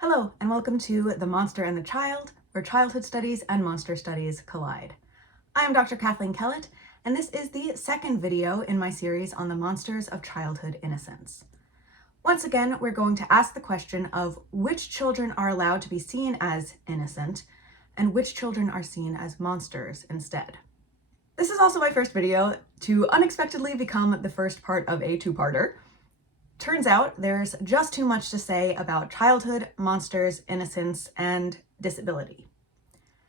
Hello, and welcome to The Monster and the Child, where childhood studies and monster studies collide. I am Dr. Kathleen Kellett, and this is the second video in my series on the monsters of childhood innocence. Once again, we're going to ask the question of which children are allowed to be seen as innocent, and which children are seen as monsters instead. This is also my first video to unexpectedly become the first part of a two-parter. Turns out there's just too much to say about childhood, monsters, innocence, and disability.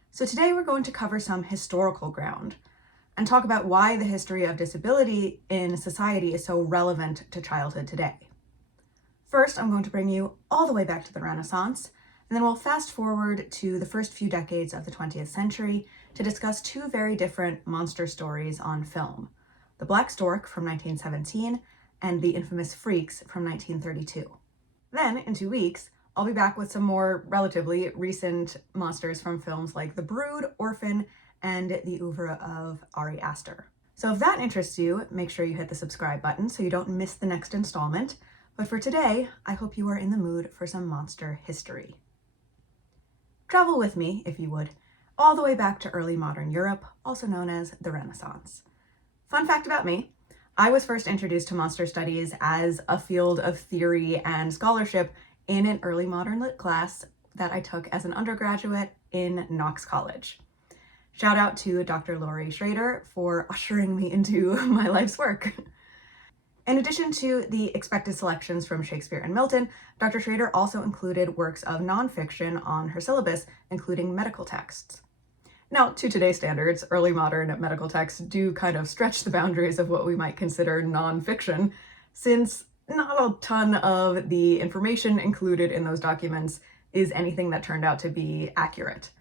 So today we're going to cover some historical ground and talk about why the history of disability in society is so relevant to childhood today. First, I'm going to bring you all the way back to the Renaissance, and then we'll fast forward to the first few decades of the 20th century to discuss two very different monster stories on film: The Black Stork from 1917 and The Infamous Freaks from 1932. Then, in 2 weeks, I'll be back with some more relatively recent monsters from films like The Brood, Orphan, and The Oeuvre of Ari Aster. So if that interests you, make sure you hit the subscribe button so you don't miss the next installment. But for today, I hope you are in the mood for some monster history. Travel with me, if you would, all the way back to early modern Europe, also known as the Renaissance. Fun fact about me: I was first introduced to monster studies as a field of theory and scholarship in an early modern lit class that I took as an undergraduate in Knox College. Shout out to Dr. Laurie Schrader for ushering me into my life's work. In addition to the expected selections from Shakespeare and Milton, Dr. Schrader also included works of nonfiction on her syllabus, including medical texts. Now, to today's standards, early modern medical texts do kind of stretch the boundaries of what we might consider nonfiction, since not a ton of the information included in those documents is anything that turned out to be accurate.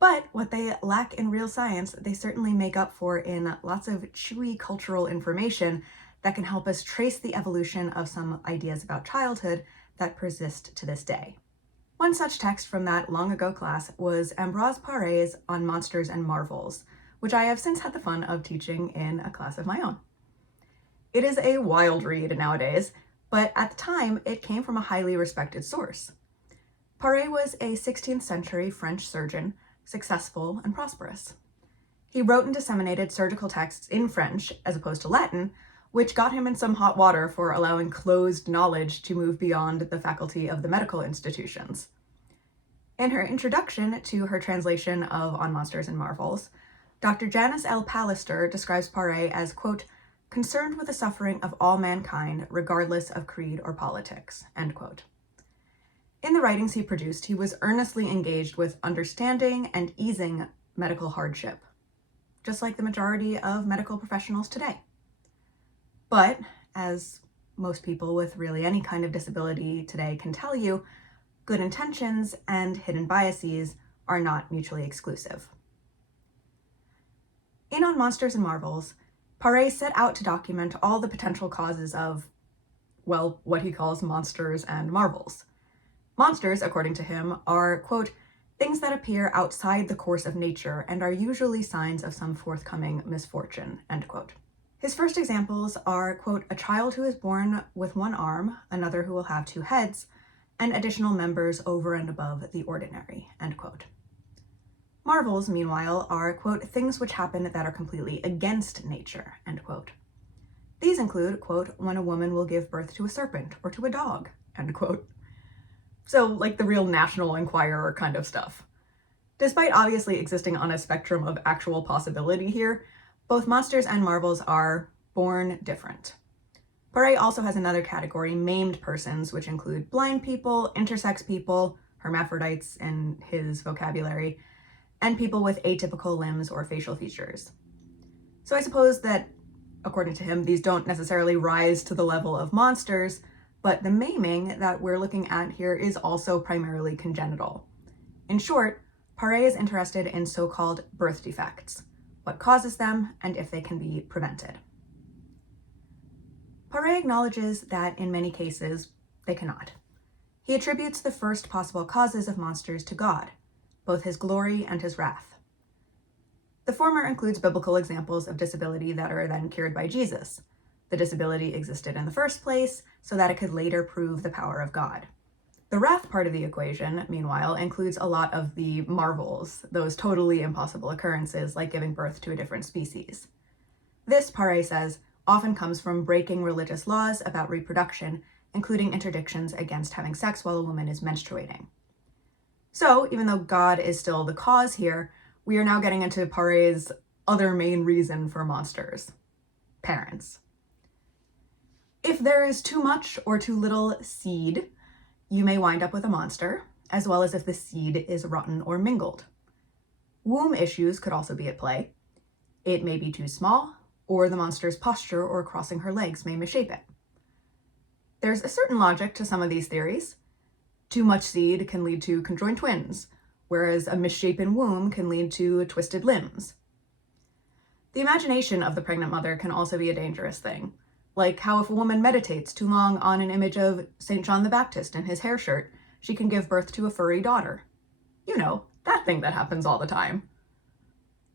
But what they lack in real science, they certainly make up for in lots of chewy cultural information that can help us trace the evolution of some ideas about childhood that persist to this day. One such text from that long ago class was Ambroise Paré's On Monsters and Marvels, which I have since had the fun of teaching in a class of my own. It is a wild read nowadays, but at the time it came from a highly respected source. Paré was a 16th century French surgeon, successful and prosperous. He wrote and disseminated surgical texts in French as opposed to Latin, which got him in some hot water for allowing closed knowledge to move beyond the faculty of the medical institutions. In her introduction to her translation of On Monsters and Marvels, Dr. Janice L. Pallister describes Paré as, quote, concerned with the suffering of all mankind, regardless of creed or politics, end quote. In the writings he produced, he was earnestly engaged with understanding and easing medical hardship, just like the majority of medical professionals today. But, as most people with really any kind of disability today can tell you, good intentions and hidden biases are not mutually exclusive. In On Monsters and Marvels, Paré set out to document all the potential causes of, well, what he calls monsters and marvels. Monsters, according to him, are, quote, things that appear outside the course of nature and are usually signs of some forthcoming misfortune, end quote. His first examples are, quote, a child who is born with one arm, another who will have two heads, and additional members over and above the ordinary, end quote. Marvels, meanwhile, are, quote, things which happen that are completely against nature, end quote. These include, quote, when a woman will give birth to a serpent or to a dog, end quote. So, like the real National Enquirer kind of stuff. Despite obviously existing on a spectrum of actual possibility here, both monsters and marvels are born different. Paré also has another category, maimed persons, which include blind people, intersex people, hermaphrodites in his vocabulary, and people with atypical limbs or facial features. So I suppose that, according to him, these don't necessarily rise to the level of monsters, but the maiming that we're looking at here is also primarily congenital. In short, Paré is interested in so-called birth defects, what causes them, and if they can be prevented. Paré acknowledges that in many cases, they cannot. He attributes the first possible causes of monsters to God, both his glory and his wrath. The former includes biblical examples of disability that are then cured by Jesus. The disability existed in the first place so that it could later prove the power of God. The wrath part of the equation, meanwhile, includes a lot of the marvels, those totally impossible occurrences like giving birth to a different species. This, Paré says, often comes from breaking religious laws about reproduction, including interdictions against having sex while a woman is menstruating. So, even though God is still the cause here, we are now getting into Paré's other main reason for monsters: parents. If there is too much or too little seed, you may wind up with a monster, as well as if the seed is rotten or mingled. Womb issues could also be at play. It may be too small, or the monster's posture or crossing her legs may misshape it. There's a certain logic to some of these theories. Too much seed can lead to conjoined twins, whereas a misshapen womb can lead to twisted limbs. The imagination of the pregnant mother can also be a dangerous thing, like how if a woman meditates too long on an image of St. John the Baptist in his hair shirt, she can give birth to a furry daughter. You know, that thing that happens all the time.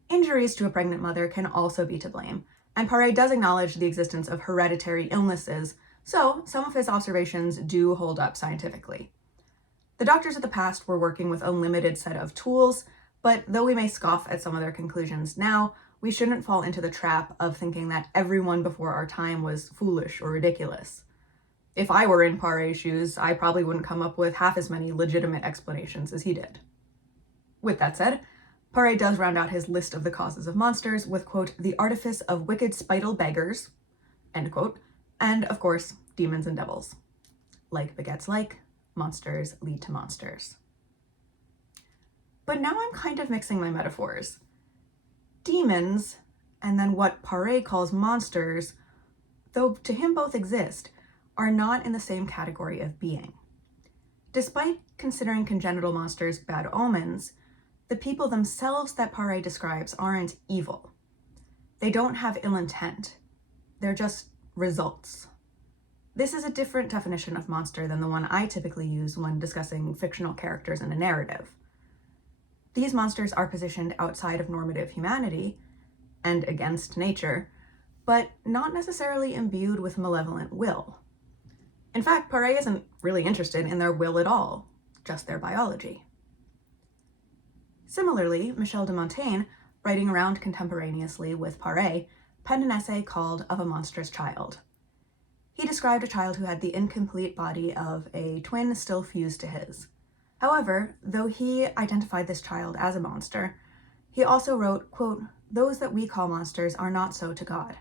Injuries to a pregnant mother can also be to blame, and Paré does acknowledge the existence of hereditary illnesses, so some of his observations do hold up scientifically. The doctors of the past were working with a limited set of tools, but though we may scoff at some of their conclusions now, we shouldn't fall into the trap of thinking that everyone before our time was foolish or ridiculous. If I were in Paré's shoes, I probably wouldn't come up with half as many legitimate explanations as he did. With that said, Paré does round out his list of the causes of monsters with, quote, the artifice of wicked spital beggars, end quote, and, of course, demons and devils. Like begets like, monsters lead to monsters. But now I'm kind of mixing my metaphors. Demons, and then what Paré calls monsters, though to him both exist, are not in the same category of being. Despite considering congenital monsters bad omens, the people themselves that Paré describes aren't evil. They don't have ill intent. They're just results. This is a different definition of monster than the one I typically use when discussing fictional characters in a narrative. These monsters are positioned outside of normative humanity and against nature, but not necessarily imbued with malevolent will. In fact, Paré isn't really interested in their will at all, just their biology. Similarly, Michel de Montaigne, writing around contemporaneously with Paré, penned an essay called Of a Monstrous Child. He described a child who had the incomplete body of a twin still fused to his. However, though he identified this child as a monster, he also wrote, quote, those that we call monsters are not so to God,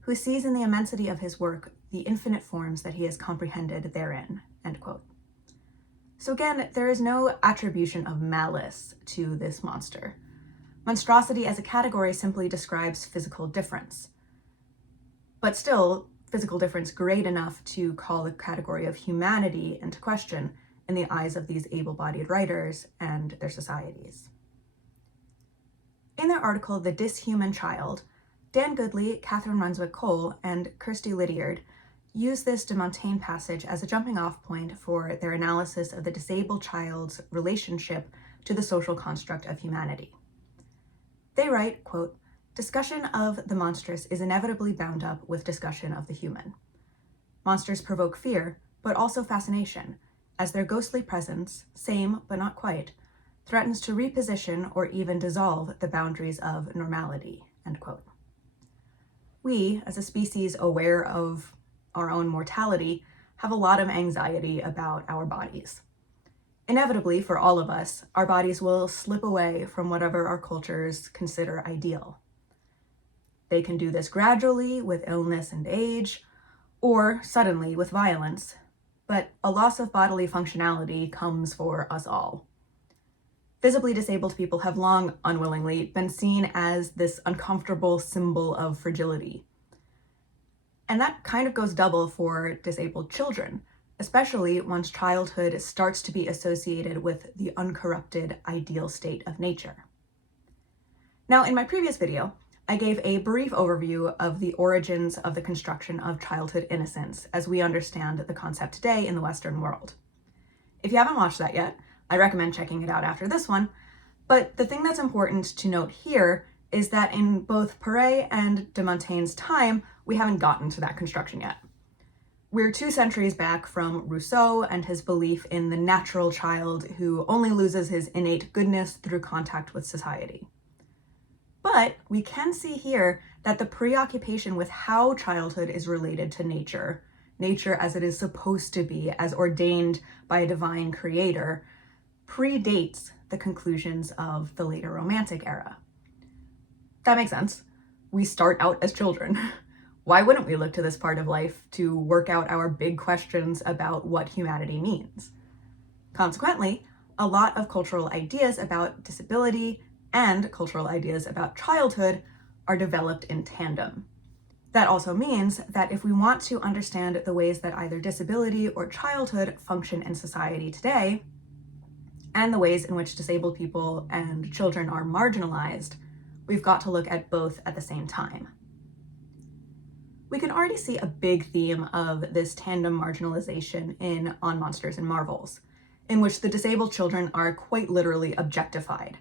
who sees in the immensity of his work the infinite forms that he has comprehended therein, end quote. So again, there is no attribution of malice to this monster. Monstrosity as a category simply describes physical difference. But still, physical difference great enough to call the category of humanity into question in the eyes of these able-bodied writers and their societies. In their article, The Dishuman Child, Dan Goodley, Catherine Runswick-Cole, and Kirsty Lydiard use this de Montaigne passage as a jumping-off point for their analysis of the disabled child's relationship to the social construct of humanity. They write, quote, discussion of the monstrous is inevitably bound up with discussion of the human. Monsters provoke fear, but also fascination, as their ghostly presence, same but not quite, threatens to reposition or even dissolve the boundaries of normality, end quote. We, as a species aware of our own mortality, have a lot of anxiety about our bodies. Inevitably, for all of us, our bodies will slip away from whatever our cultures consider ideal. They can do this gradually with illness and age, or suddenly with violence, but a loss of bodily functionality comes for us all. Visibly disabled people have long, unwillingly, been seen as this uncomfortable symbol of fragility. And that kind of goes double for disabled children, especially once childhood starts to be associated with the uncorrupted, ideal state of nature. Now, in my previous video, I gave a brief overview of the origins of the construction of childhood innocence as we understand the concept today in the Western world. If you haven't watched that yet, I recommend checking it out after this one, but the thing that's important to note here is that in both Paré and de Montaigne's time, we haven't gotten to that construction yet. We're 2 centuries back from Rousseau and his belief in the natural child who only loses his innate goodness through contact with society. But we can see here that the preoccupation with how childhood is related to nature, nature as it is supposed to be, as ordained by a divine creator, predates the conclusions of the later Romantic era. That makes sense. We start out as children. Why wouldn't we look to this part of life to work out our big questions about what humanity means? Consequently, a lot of cultural ideas about disability and cultural ideas about childhood are developed in tandem. That also means that if we want to understand the ways that either disability or childhood function in society today, and the ways in which disabled people and children are marginalized, we've got to look at both at the same time. We can already see a big theme of this tandem marginalization in On Monsters and Marvels, in which the disabled children are quite literally objectified,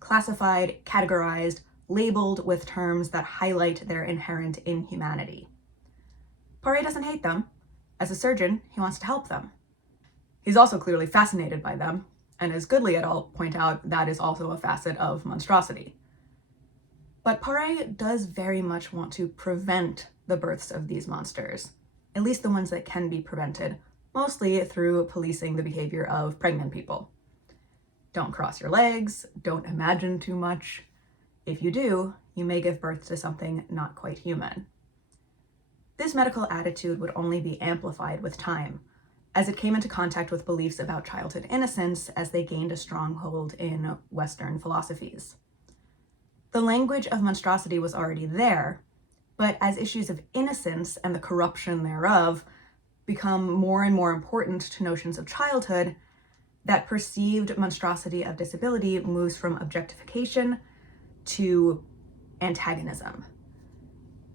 classified, categorized, labeled with terms that highlight their inherent inhumanity. Poirot doesn't hate them. As a surgeon, he wants to help them. He's also clearly fascinated by them, and as Goodley et al. Point out, that is also a facet of monstrosity. But Poirot does very much want to prevent the births of these monsters, at least the ones that can be prevented, mostly through policing the behavior of pregnant people. Don't cross your legs, don't imagine too much. If you do, you may give birth to something not quite human. This medical attitude would only be amplified with time, as it came into contact with beliefs about childhood innocence as they gained a stronghold in Western philosophies. The language of monstrosity was already there, but as issues of innocence and the corruption thereof become more and more important to notions of childhood, that perceived monstrosity of disability moves from objectification to antagonism.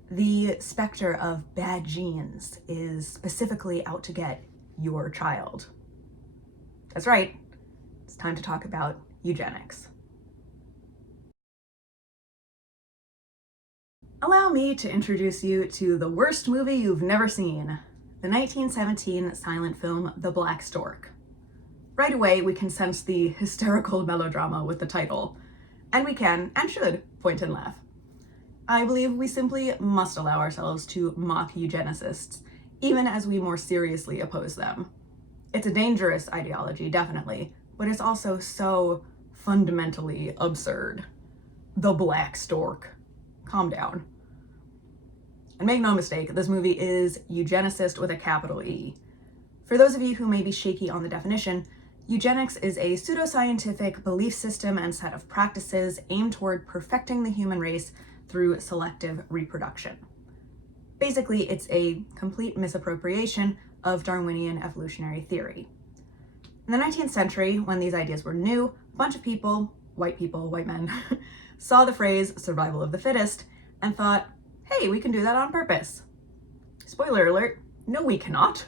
The specter of bad genes is specifically out to get your child. That's right, it's time to talk about eugenics. Allow me to introduce you to the worst movie you've never seen, the 1917 silent film The Black Stork. Right away, we can sense the hysterical melodrama with the title, and we can, and should, point and laugh. I believe we simply must allow ourselves to mock eugenicists, even as we more seriously oppose them. It's a dangerous ideology, definitely, but it's also so fundamentally absurd. The Black Stork. Calm down. And make no mistake, this movie is eugenicist with a capital E. For those of you who may be shaky on the definition, eugenics is a pseudoscientific belief system and set of practices aimed toward perfecting the human race through selective reproduction. Basically, it's a complete misappropriation of Darwinian evolutionary theory. In the 19th century, when these ideas were new, a bunch of people, white men, saw the phrase survival of the fittest and thought, hey, we can do that on purpose. Spoiler alert, no we cannot.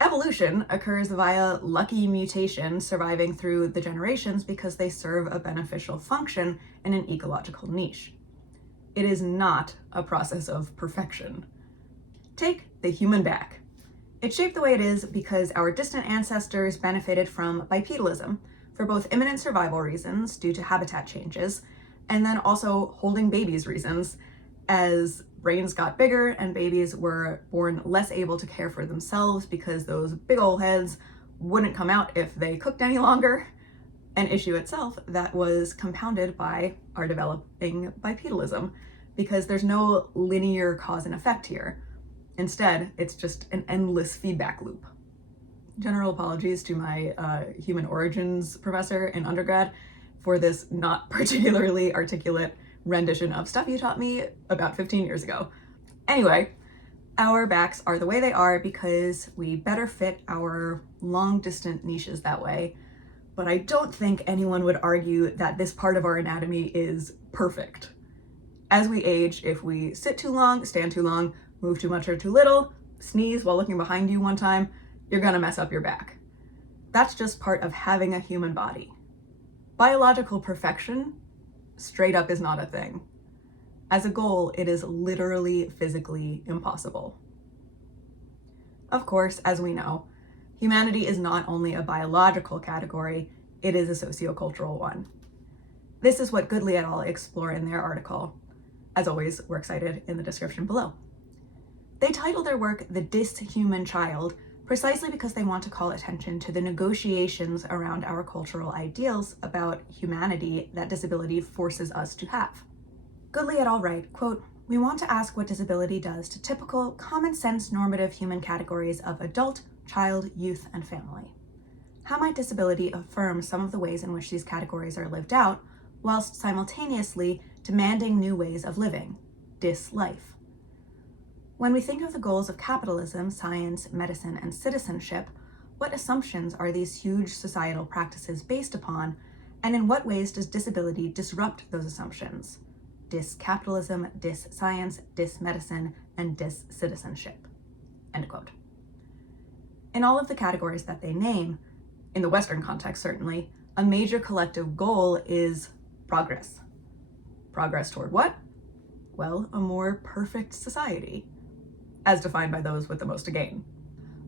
Evolution occurs via lucky mutation surviving through the generations because they serve a beneficial function in an ecological niche. It is not a process of perfection. Take the human back. It's shaped the way it is because our distant ancestors benefited from bipedalism for both imminent survival reasons due to habitat changes, and then also holding babies reasons, as brains got bigger and babies were born less able to care for themselves because those big old heads wouldn't come out if they cooked any longer, an issue itself that was compounded by our developing bipedalism, because there's no linear cause and effect here. Instead, it's just an endless feedback loop. General apologies to my human origins professor in undergrad for this not particularly articulate rendition of stuff you taught me about 15 years ago. Anyway, our backs are the way they are because we better fit our long-distant niches that way, but I don't think anyone would argue that this part of our anatomy is perfect. As we age, if we sit too long, stand too long, move too much or too little, sneeze while looking behind you one time, you're gonna mess up your back. That's just part of having a human body. Biological perfection, straight up, is not a thing. As a goal, it is literally physically impossible. Of course, as we know, humanity is not only a biological category, it is a sociocultural one. This is what Goodley et al. Explore in their article. As always, works cited in the description below. They title their work The Dishuman Child precisely because they want to call attention to the negotiations around our cultural ideals about humanity that disability forces us to have. Goodley et al. Write, quote, "We want to ask what disability does to typical, common-sense normative human categories of adult, child, youth, and family. How might disability affirm some of the ways in which these categories are lived out, whilst simultaneously demanding new ways of living, dis-life? When we think of the goals of capitalism, science, medicine, and citizenship, what assumptions are these huge societal practices based upon, and in what ways does disability disrupt those assumptions? Dis-capitalism, dis-science, dis-medicine, and dis-citizenship." End quote. In all of the categories that they name, in the Western context certainly, a major collective goal is progress. Progress toward what? Well, a more perfect society, as defined by those with the most to gain.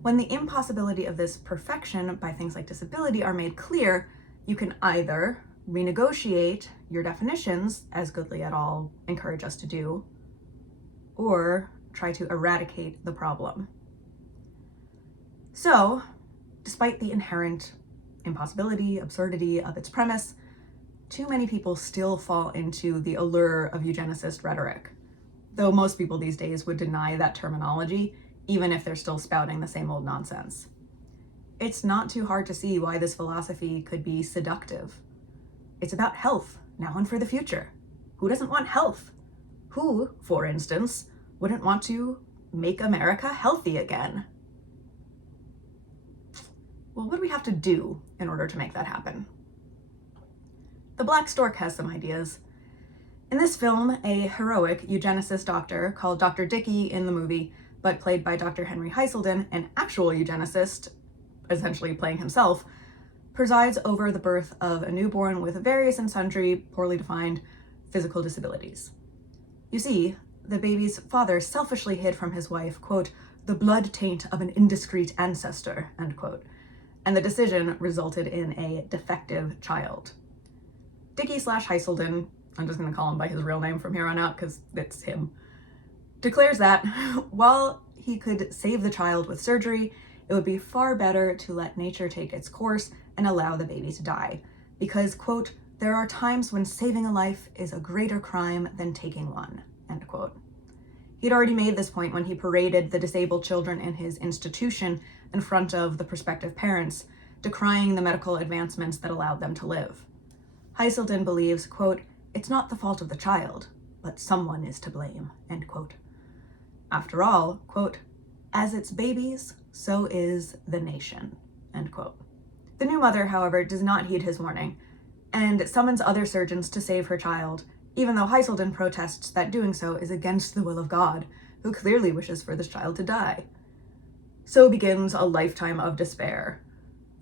When the impossibility of this perfection by things like disability are made clear, you can either renegotiate your definitions, as Goodley et al. Encourage us to do, or try to eradicate the problem. So, despite the inherent impossibility, absurdity of its premise, too many people still fall into the allure of eugenicist rhetoric, though most people these days would deny that terminology, even if they're still spouting the same old nonsense. It's not too hard to see why this philosophy could be seductive. It's about health, now and for the future. Who doesn't want health? Who, for instance, wouldn't want to make America healthy again? Well, what do we have to do in order to make that happen? The Black Stork has some ideas. In this film, a heroic eugenicist doctor called Dr. Dickey in the movie, but played by Dr. Henry Heiselden, an actual eugenicist, essentially playing himself, presides over the birth of a newborn with various and sundry, poorly defined, physical disabilities. You see, the baby's father selfishly hid from his wife, quote, "the blood taint of an indiscreet ancestor," end quote, and the decision resulted in a defective child. Dickey/Heiselden, I'm just going to call him by his real name from here on out because it's him, declares that while he could save the child with surgery, it would be far better to let nature take its course and allow the baby to die, because, quote, "there are times when saving a life is a greater crime than taking one," end quote. He'd already made this point when he paraded the disabled children in his institution in front of the prospective parents, decrying the medical advancements that allowed them to live. Heiselden believes, quote, "it's not the fault of the child, but someone is to blame," end quote. After all, quote, "as its babies, so is the nation," end quote. The new mother, however, does not heed his warning and summons other surgeons to save her child, even though Heiselden protests that doing so is against the will of God, who clearly wishes for this child to die. So begins a lifetime of despair.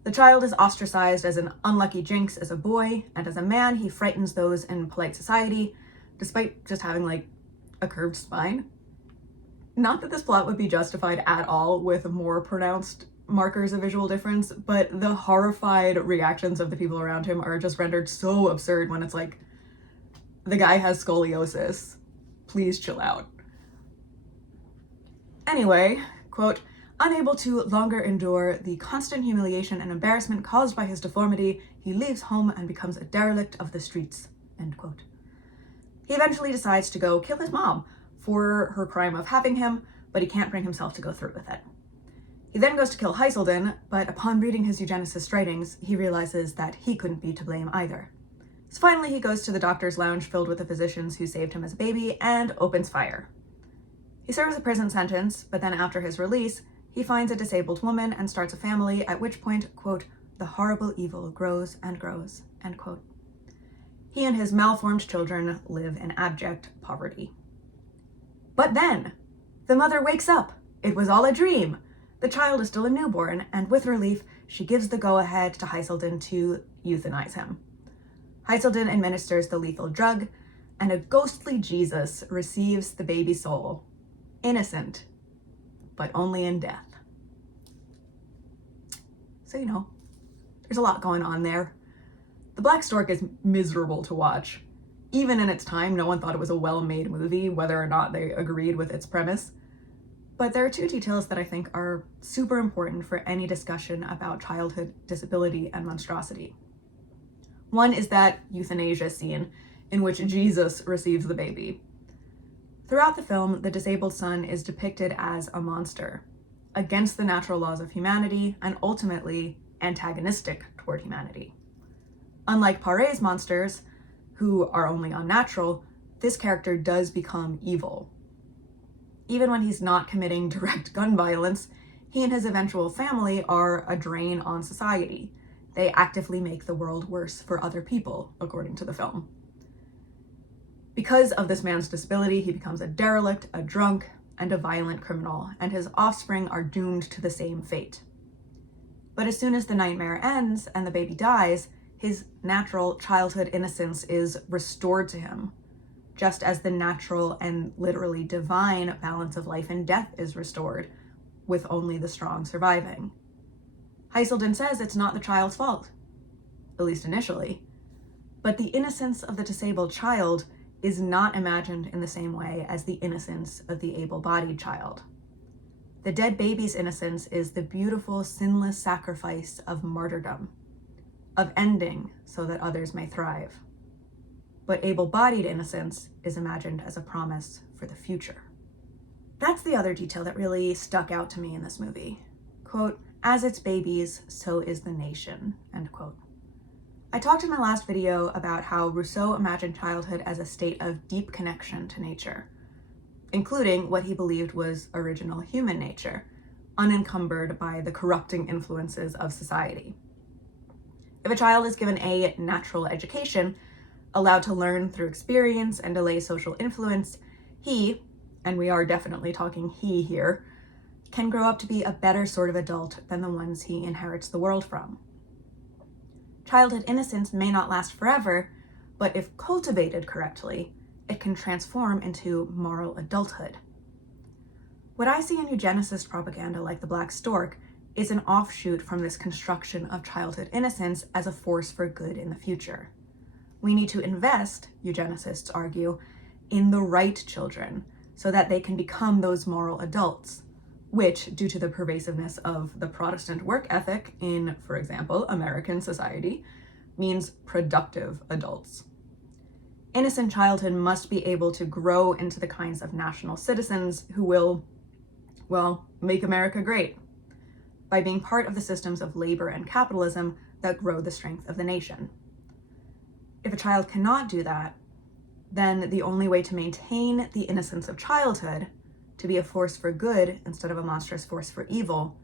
The child is ostracized as an unlucky jinx as a boy, and as a man, he frightens those in polite society, despite just having, a curved spine. Not that this plot would be justified at all with more pronounced markers of visual difference, but the horrified reactions of the people around him are just rendered so absurd when it's like, the guy has scoliosis. Please chill out. Anyway, quote, "unable to longer endure the constant humiliation and embarrassment caused by his deformity, he leaves home and becomes a derelict of the streets," end quote. He eventually decides to go kill his mom for her crime of having him, but he can't bring himself to go through with it. He then goes to kill Heiselden, but upon reading his eugenicist writings, he realizes that he couldn't be to blame either. So finally, he goes to the doctor's lounge filled with the physicians who saved him as a baby and opens fire. He serves a prison sentence, but then after his release, he finds a disabled woman and starts a family, at which point, quote, "the horrible evil grows and grows," end quote. He and his malformed children live in abject poverty. But then, the mother wakes up. It was all a dream. The child is still a newborn, and with relief, she gives the go-ahead to Heiselden to euthanize him. Heiselden administers the lethal drug, and a ghostly Jesus receives the baby soul. Innocent, but only in death. So, there's a lot going on there. The Black Stork is miserable to watch. Even in its time, no one thought it was a well-made movie, whether or not they agreed with its premise. But there are two details that I think are super important for any discussion about childhood disability and monstrosity. One is that euthanasia scene in which Jesus receives the baby. Throughout the film, the disabled son is depicted as a monster, against the natural laws of humanity and ultimately antagonistic toward humanity. Unlike Paré's monsters, who are only unnatural, this character does become evil. Even when he's not committing direct gun violence, he and his eventual family are a drain on society. They actively make the world worse for other people, according to the film. Because of this man's disability, he becomes a derelict, a drunk, and a violent criminal, and his offspring are doomed to the same fate. But as soon as the nightmare ends and the baby dies, his natural childhood innocence is restored to him, just as the natural and literally divine balance of life and death is restored, with only the strong surviving. Heselden says it's not the child's fault, at least initially, but the innocence of the disabled child is not imagined in the same way as the innocence of the able-bodied child. The dead baby's innocence is the beautiful, sinless sacrifice of martyrdom, of ending so that others may thrive. But able-bodied innocence is imagined as a promise for the future. That's the other detail that really stuck out to me in this movie. Quote, "As its babies, so is the nation," end quote. I talked in my last video about how Rousseau imagined childhood as a state of deep connection to nature, including what he believed was original human nature, unencumbered by the corrupting influences of society. If a child is given a natural education, allowed to learn through experience and delay social influence, he, and we are definitely talking he here, can grow up to be a better sort of adult than the ones he inherits the world from. Childhood innocence may not last forever, but if cultivated correctly, it can transform into moral adulthood. What I see in eugenicist propaganda like the Black Stork is an offshoot from this construction of childhood innocence as a force for good in the future. We need to invest, eugenicists argue, in the right children so that they can become those moral adults, which, due to the pervasiveness of the Protestant work ethic in, for example, American society, means productive adults. Innocent childhood must be able to grow into the kinds of national citizens who will, make America great by being part of the systems of labor and capitalism that grow the strength of the nation. If a child cannot do that, then the only way to maintain the innocence of childhood, to be a force for good instead of a monstrous force for evil,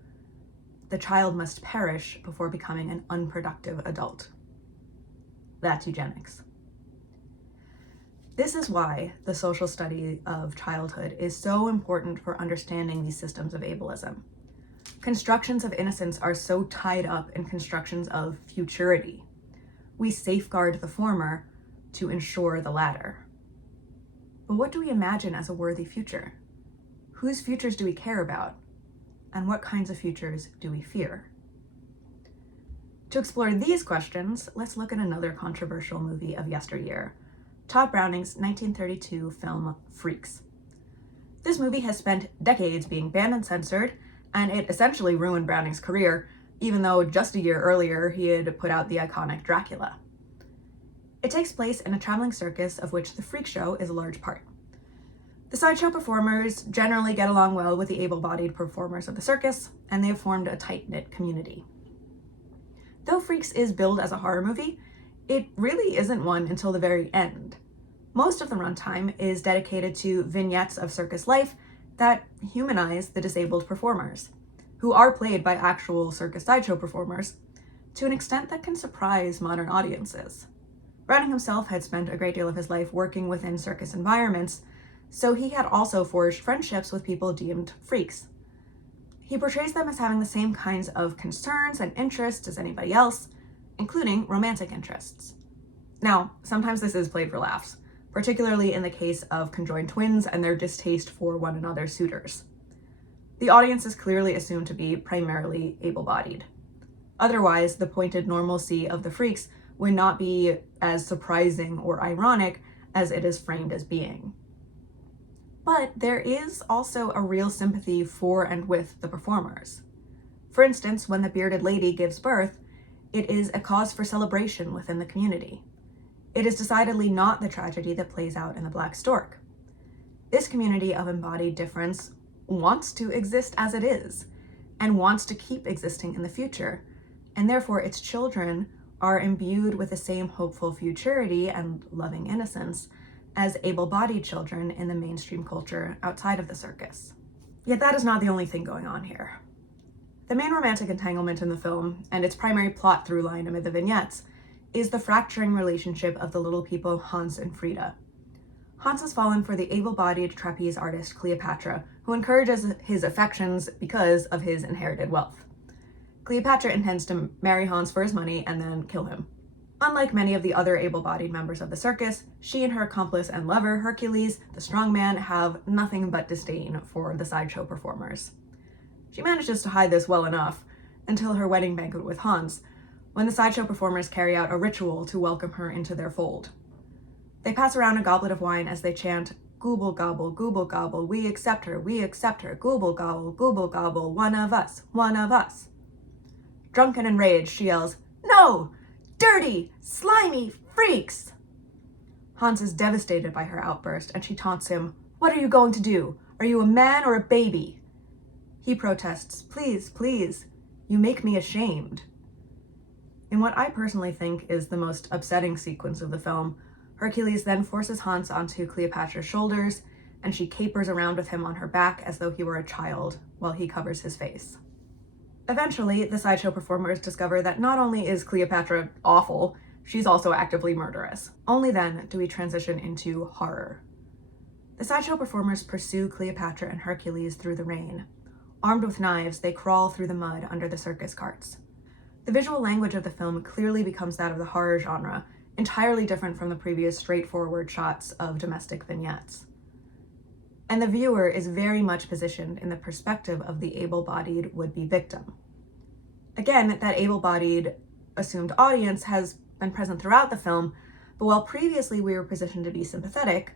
the child must perish before becoming an unproductive adult. That's eugenics. This is why the social study of childhood is so important for understanding these systems of ableism. Constructions of innocence are so tied up in constructions of futurity. We safeguard the former to ensure the latter. But what do we imagine as a worthy future? Whose futures do we care about? And what kinds of futures do we fear? To explore these questions, let's look at another controversial movie of yesteryear, Tod Browning's 1932 film Freaks. This movie has spent decades being banned and censored, and it essentially ruined Browning's career, even though just a year earlier he had put out the iconic Dracula. It takes place in a traveling circus of which the freak show is a large part. The sideshow performers generally get along well with the able-bodied performers of the circus, and they have formed a tight-knit community. Though Freaks is billed as a horror movie, it really isn't one until the very end. Most of the runtime is dedicated to vignettes of circus life that humanize the disabled performers, who are played by actual circus sideshow performers, to an extent that can surprise modern audiences. Browning himself had spent a great deal of his life working within circus environments, so he had also forged friendships with people deemed freaks. He portrays them as having the same kinds of concerns and interests as anybody else, including romantic interests. Now, sometimes this is played for laughs, particularly in the case of conjoined twins and their distaste for one another's suitors. The audience is clearly assumed to be primarily able-bodied. Otherwise, the pointed normalcy of the freaks would not be as surprising or ironic as it is framed as being. But there is also a real sympathy for and with the performers. For instance, when the bearded lady gives birth, it is a cause for celebration within the community. It is decidedly not the tragedy that plays out in The Black Stork. This community of embodied difference wants to exist as it is, and wants to keep existing in the future, and therefore its children are imbued with the same hopeful futurity and loving innocence as able-bodied children in the mainstream culture outside of the circus. Yet that is not the only thing going on here. The main romantic entanglement in the film, and its primary plot through line amid the vignettes, is the fracturing relationship of the little people Hans and Frida. Hans has fallen for the able-bodied trapeze artist Cleopatra, who encourages his affections because of his inherited wealth. Cleopatra intends to marry Hans for his money and then kill him. Unlike many of the other able-bodied members of the circus, she and her accomplice and lover, Hercules, the strongman, have nothing but disdain for the sideshow performers. She manages to hide this well enough until her wedding banquet with Hans, when the sideshow performers carry out a ritual to welcome her into their fold. They pass around a goblet of wine as they chant, "Gooble gobble, we accept her, gooble gobble, one of us, one of us." Drunken and enraged, she yells, "No! Dirty, slimy freaks!" Hans is devastated by her outburst, and she taunts him, "What are you going to do? Are you a man or a baby?" He protests, "Please, please, you make me ashamed." In what I personally think is the most upsetting sequence of the film, Hercules then forces Hans onto Cleopatra's shoulders, and she capers around with him on her back as though he were a child, while he covers his face. Eventually, the sideshow performers discover that not only is Cleopatra awful, she's also actively murderous. Only then do we transition into horror. The sideshow performers pursue Cleopatra and Hercules through the rain. Armed with knives, they crawl through the mud under the circus carts. The visual language of the film clearly becomes that of the horror genre, entirely different from the previous straightforward shots of domestic vignettes. And the viewer is very much positioned in the perspective of the able-bodied would-be victim. Again, that able-bodied assumed audience has been present throughout the film, but while previously we were positioned to be sympathetic,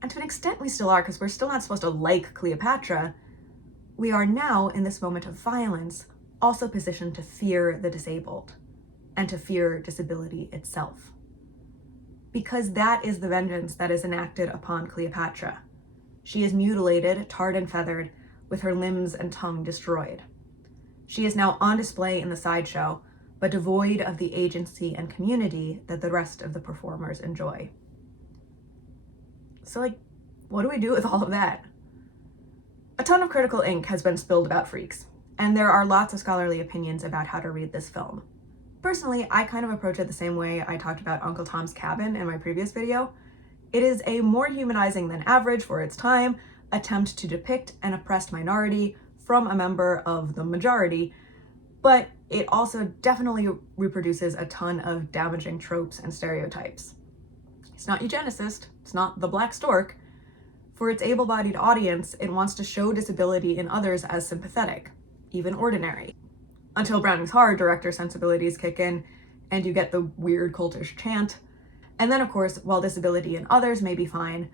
and to an extent we still are because we're still not supposed to like Cleopatra, we are now, in this moment of violence, also positioned to fear the disabled, and to fear disability itself. Because that is the vengeance that is enacted upon Cleopatra. She is mutilated, tarred and feathered, with her limbs and tongue destroyed. She is now on display in the sideshow, but devoid of the agency and community that the rest of the performers enjoy. So, what do we do with all of that? A ton of critical ink has been spilled about Freaks, and there are lots of scholarly opinions about how to read this film. Personally, I kind of approach it the same way I talked about Uncle Tom's Cabin in my previous video. It is a more humanizing than average for its time attempt to depict an oppressed minority from a member of the majority, but it also definitely reproduces a ton of damaging tropes and stereotypes. It's not eugenicist, it's not The Black Stork. For its able-bodied audience, it wants to show disability in others as sympathetic, even ordinary. Until Browning's horror director sensibilities kick in, and you get the weird cultish chant. And then, of course, while disability in others may be fine,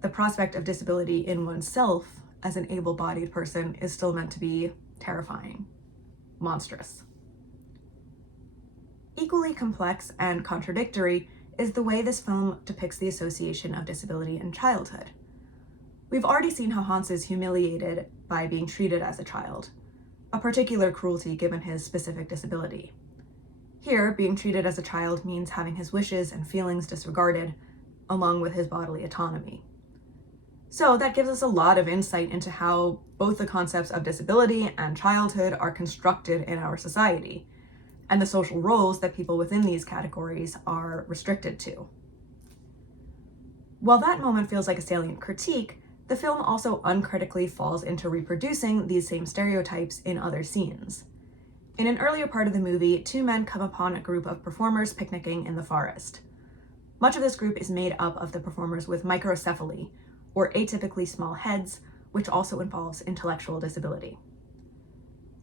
the prospect of disability in oneself as an able-bodied person is still meant to be terrifying, monstrous. Equally complex and contradictory is the way this film depicts the association of disability and childhood. We've already seen how Hans is humiliated by being treated as a child, a particular cruelty given his specific disability. Here, being treated as a child means having his wishes and feelings disregarded, along with his bodily autonomy. So that gives us a lot of insight into how both the concepts of disability and childhood are constructed in our society, and the social roles that people within these categories are restricted to. While that moment feels like a salient critique, the film also uncritically falls into reproducing these same stereotypes in other scenes. In an earlier part of the movie, two men come upon a group of performers picnicking in the forest. Much of this group is made up of the performers with microcephaly, or atypically small heads, which also involves intellectual disability.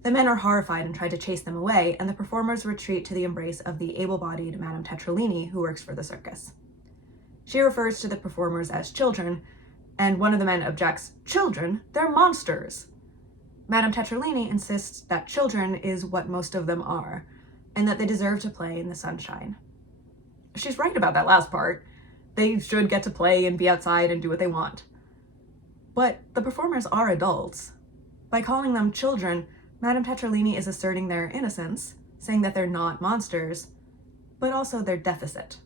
The men are horrified and try to chase them away, and the performers retreat to the embrace of the able-bodied Madame Tetralini, who works for the circus. She refers to the performers as children, and one of the men objects, "Children? They're monsters!" Madame Tetralini insists that children is what most of them are, and that they deserve to play in the sunshine. She's right about that last part. They should get to play and be outside and do what they want. But the performers are adults. By calling them children, Madame Tetralini is asserting their innocence, saying that they're not monsters, but also their deficit.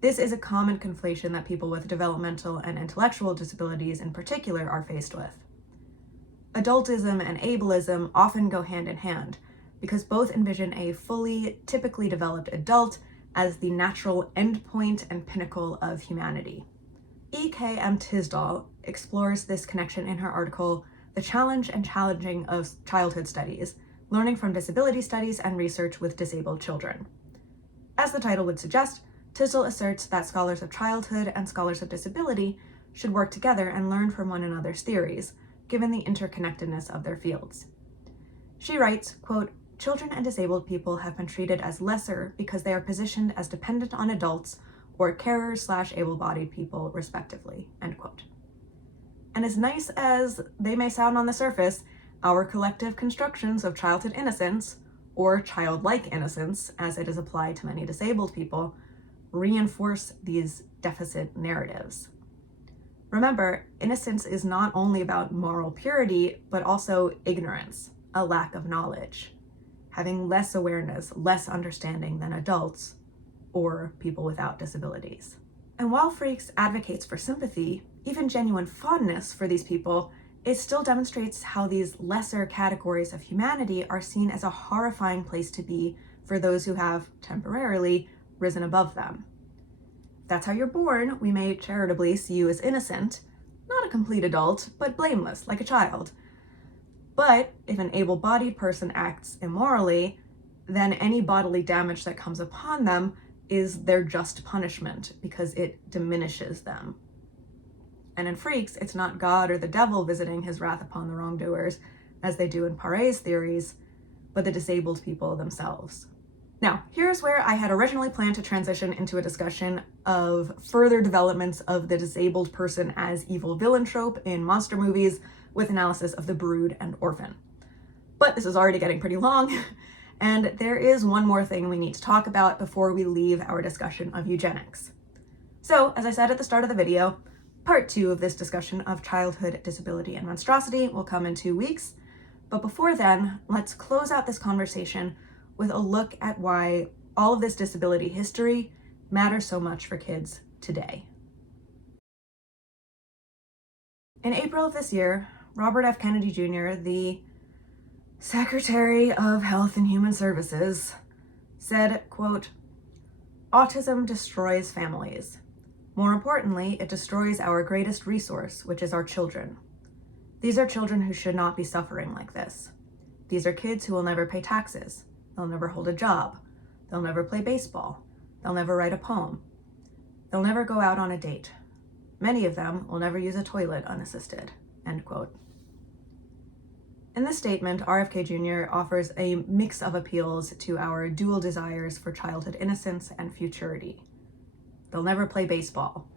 This is a common conflation that people with developmental and intellectual disabilities in particular are faced with. Adultism and ableism often go hand in hand, because both envision a fully, typically developed adult as the natural endpoint and pinnacle of humanity. E.K.M. Tisdall explores this connection in her article, The Challenge and Challenging of Childhood Studies, Learning from Disability Studies and Research with Disabled Children. As the title would suggest, Tisdall asserts that scholars of childhood and scholars of disability should work together and learn from one another's theories, given the interconnectedness of their fields. She writes, quote, "Children and disabled people have been treated as lesser because they are positioned as dependent on adults or carers/able-bodied people, respectively," end quote. And as nice as they may sound on the surface, our collective constructions of childhood innocence, or childlike innocence, as it is applied to many disabled people, reinforce these deficit narratives. Remember, innocence is not only about moral purity, but also ignorance, a lack of knowledge, having less awareness, less understanding than adults or people without disabilities. And while Freaks advocates for sympathy, even genuine fondness for these people, it still demonstrates how these lesser categories of humanity are seen as a horrifying place to be for those who have, temporarily, risen above them. If that's how you're born, we may charitably see you as innocent, not a complete adult, but blameless, like a child. But if an able-bodied person acts immorally, then any bodily damage that comes upon them is their just punishment because it diminishes them. And in Freaks, it's not God or the devil visiting his wrath upon the wrongdoers, as they do in Paret's theories, but the disabled people themselves. Now, here's where I had originally planned to transition into a discussion of further developments of the disabled person as evil villain trope in monster movies with analysis of The Brood and Orphan. But this is already getting pretty long, and there is one more thing we need to talk about before we leave our discussion of eugenics. So, as I said at the start of the video, part 2 of this discussion of childhood disability and monstrosity will come in 2 weeks. But before then, let's close out this conversation with a look at why all of this disability history matters so much for kids today. In April of this year, Robert F. Kennedy Jr., the Secretary of Health and Human Services, said, quote, "Autism destroys families. More importantly, it destroys our greatest resource, which is our children. These are children who should not be suffering like this. These are kids who will never pay taxes. They'll never hold a job. They'll never play baseball. They'll never write a poem. They'll never go out on a date. Many of them will never use a toilet unassisted," end quote. In this statement, RFK Jr. offers a mix of appeals to our dual desires for childhood innocence and futurity. They'll never play baseball.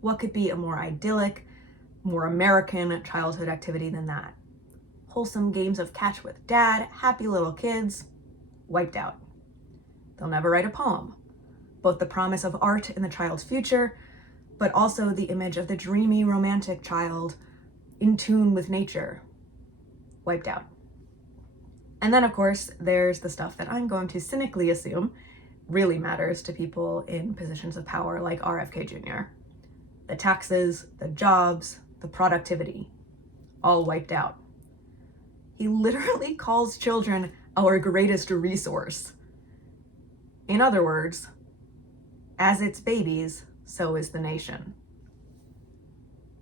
What could be a more idyllic, more American childhood activity than that? Wholesome games of catch with dad, happy little kids, wiped out. They'll never write a poem. Both the promise of art in the child's future, but also the image of the dreamy, romantic child in tune with nature, wiped out. And then, of course, there's the stuff that I'm going to cynically assume really matters to people in positions of power like RFK Jr. The taxes, the jobs, the productivity, all wiped out. He literally calls children our greatest resource. In other words, as its babies, so is the nation.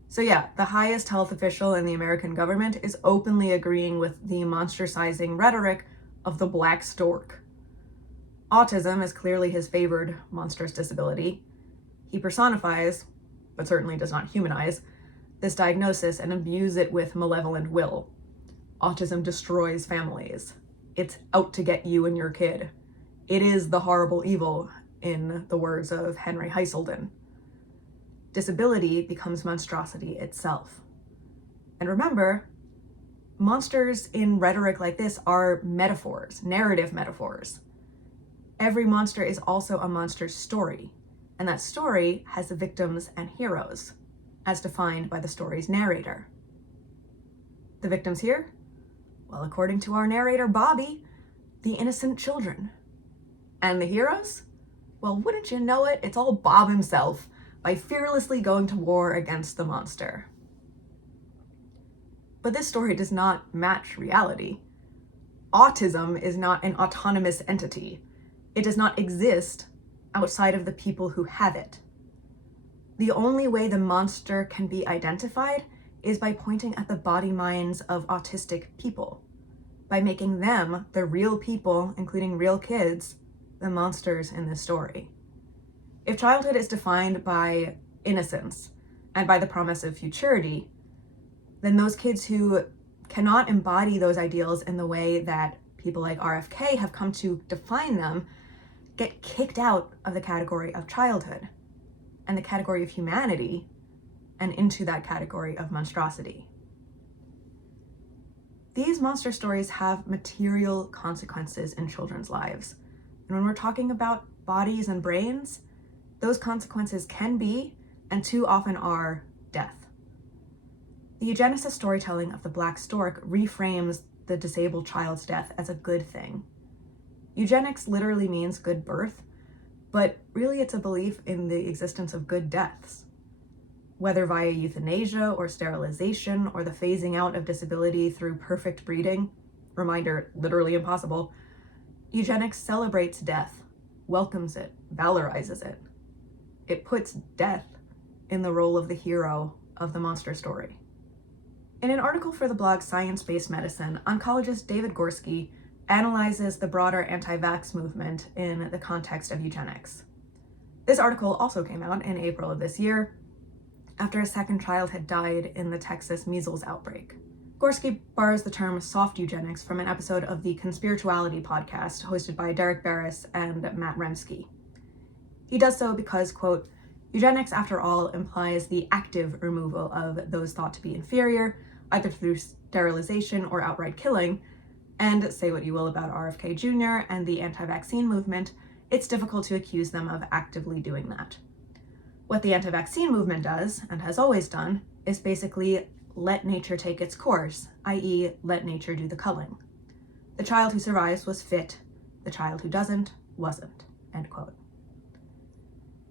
So yeah, the highest health official in the American government is openly agreeing with the monster-sizing rhetoric of the black stork. Autism is clearly his favored monstrous disability. He personifies, but certainly does not humanize, this diagnosis and imbues it with malevolent will. Autism destroys families. It's out to get you and your kid. It is the horrible evil, in the words of Henry Heselden. Disability becomes monstrosity itself. And remember, monsters in rhetoric like this are metaphors, narrative metaphors. Every monster is also a monster's story, and that story has victims and heroes, as defined by the story's narrator. The victims here? Well, according to our narrator, Bobby, the innocent children. And the heroes? Well, wouldn't you know it, it's all Bob himself, by fearlessly going to war against the monster. But this story does not match reality. Autism is not an autonomous entity. It does not exist outside of the people who have it. The only way the monster can be identified is by pointing at the body minds of autistic people, by making them, the real people, including real kids, the monsters in this story. If childhood is defined by innocence and by the promise of futurity, then those kids who cannot embody those ideals in the way that people like RFK have come to define them get kicked out of the category of childhood and the category of humanity and into that category of monstrosity. These monster stories have material consequences in children's lives. And when we're talking about bodies and brains, those consequences can be, and too often are, death. The eugenicist storytelling of the Black Stork reframes the disabled child's death as a good thing. Eugenics literally means good birth, but really it's a belief in the existence of good deaths. Whether via euthanasia or sterilization or the phasing out of disability through perfect breeding, reminder, literally impossible, eugenics celebrates death, welcomes it, valorizes it. It puts death in the role of the hero of the monster story. In an article for the blog Science-Based Medicine, oncologist David Gorski analyzes the broader anti-vax movement in the context of eugenics. This article also came out in April of this year, after a second child had died in the Texas measles outbreak. Gorski borrows the term soft eugenics from an episode of the Conspirituality podcast hosted by Derek Barris and Matt Remski. He does so because, quote, eugenics, after all, implies the active removal of those thought to be inferior, either through sterilization or outright killing, and say what you will about RFK Jr. and the anti-vaccine movement, it's difficult to accuse them of actively doing that. What the anti-vaccine movement does, and has always done, is basically let nature take its course, i.e. let nature do the culling. The child who survives was fit, the child who doesn't, wasn't, end quote.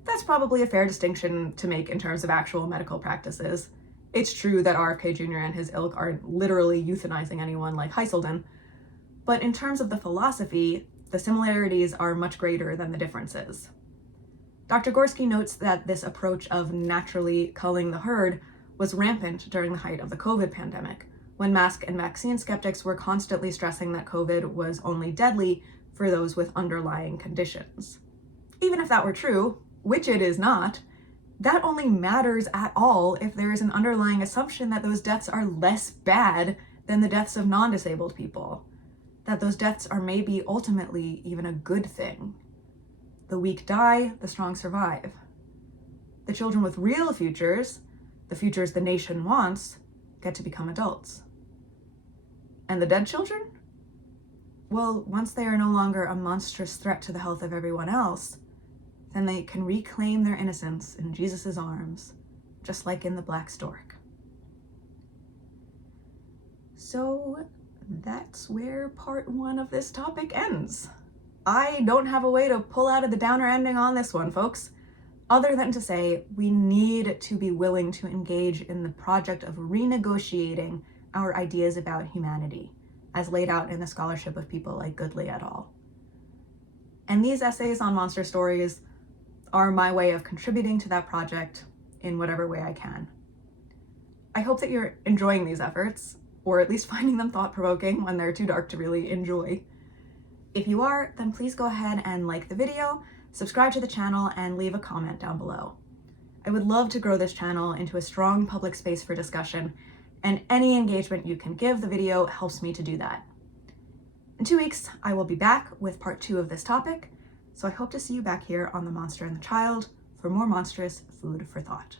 That's probably a fair distinction to make in terms of actual medical practices. It's true that RFK Jr. and his ilk aren't literally euthanizing anyone like Heselden, but in terms of the philosophy, the similarities are much greater than the differences. Dr. Gorski notes that this approach of naturally culling the herd was rampant during the height of the COVID pandemic, when mask and vaccine skeptics were constantly stressing that COVID was only deadly for those with underlying conditions. Even if that were true, which it is not, that only matters at all if there is an underlying assumption that those deaths are less bad than the deaths of non-disabled people, that those deaths are maybe ultimately even a good thing. The weak die, the strong survive. The children with real futures, the futures the nation wants, get to become adults. And the dead children? Well, once they are no longer a monstrous threat to the health of everyone else, then they can reclaim their innocence in Jesus' arms, just like in the Black Stork. So that's where part 1 of this topic ends. I don't have a way to pull out of the downer ending on this one, folks, other than to say we need to be willing to engage in the project of renegotiating our ideas about humanity, as laid out in the scholarship of people like Goodley et al. And these essays on monster stories are my way of contributing to that project in whatever way I can. I hope that you're enjoying these efforts, or at least finding them thought-provoking when they're too dark to really enjoy. If you are, then please go ahead and like the video, subscribe to the channel, and leave a comment down below. I would love to grow this channel into a strong public space for discussion, and any engagement you can give the video helps me to do that. In 2 weeks, I will be back with part 2 of this topic, so I hope to see you back here on The Monster and the Child for more monstrous food for thought.